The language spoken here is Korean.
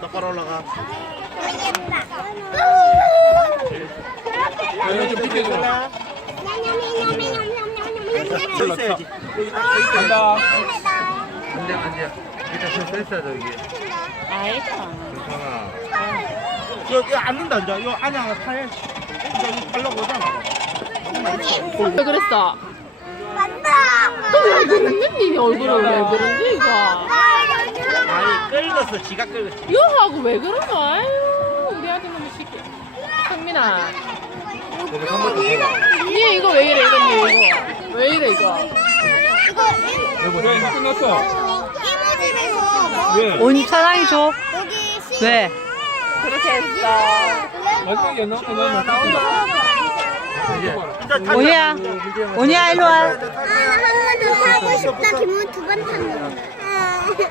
똑바로 올라가. 여기 좀 비켜줘. 서 있어야지. 간다. 안돼 안돼 일단 서 있어야 돼 여기 아이고. 괜찮아 여기 앉는다 이제. 요 안에 하나. 이제 이 팔로 오잖아. 왜 그랬어? 또왜 그랬는데 니 얼굴을 왜 그런데 이거? 아니 끌었어. 지가 끌었어. 이거 하고 왜 그런 거? 아유 우리 아들 너무 한번 더 해봐 니 이거 왜 이래 이거 니 이거 왜 이래 이거? 왜 이제 끝났어? 이모집에서 왜? 온 사랑이 줘. 여기 시 왜? 그렇게 했어. 마지막에 일단 타. 오니야, 오니야 일로 와. 아, 한번더 타고 싶다. 기분 두번 탔는데.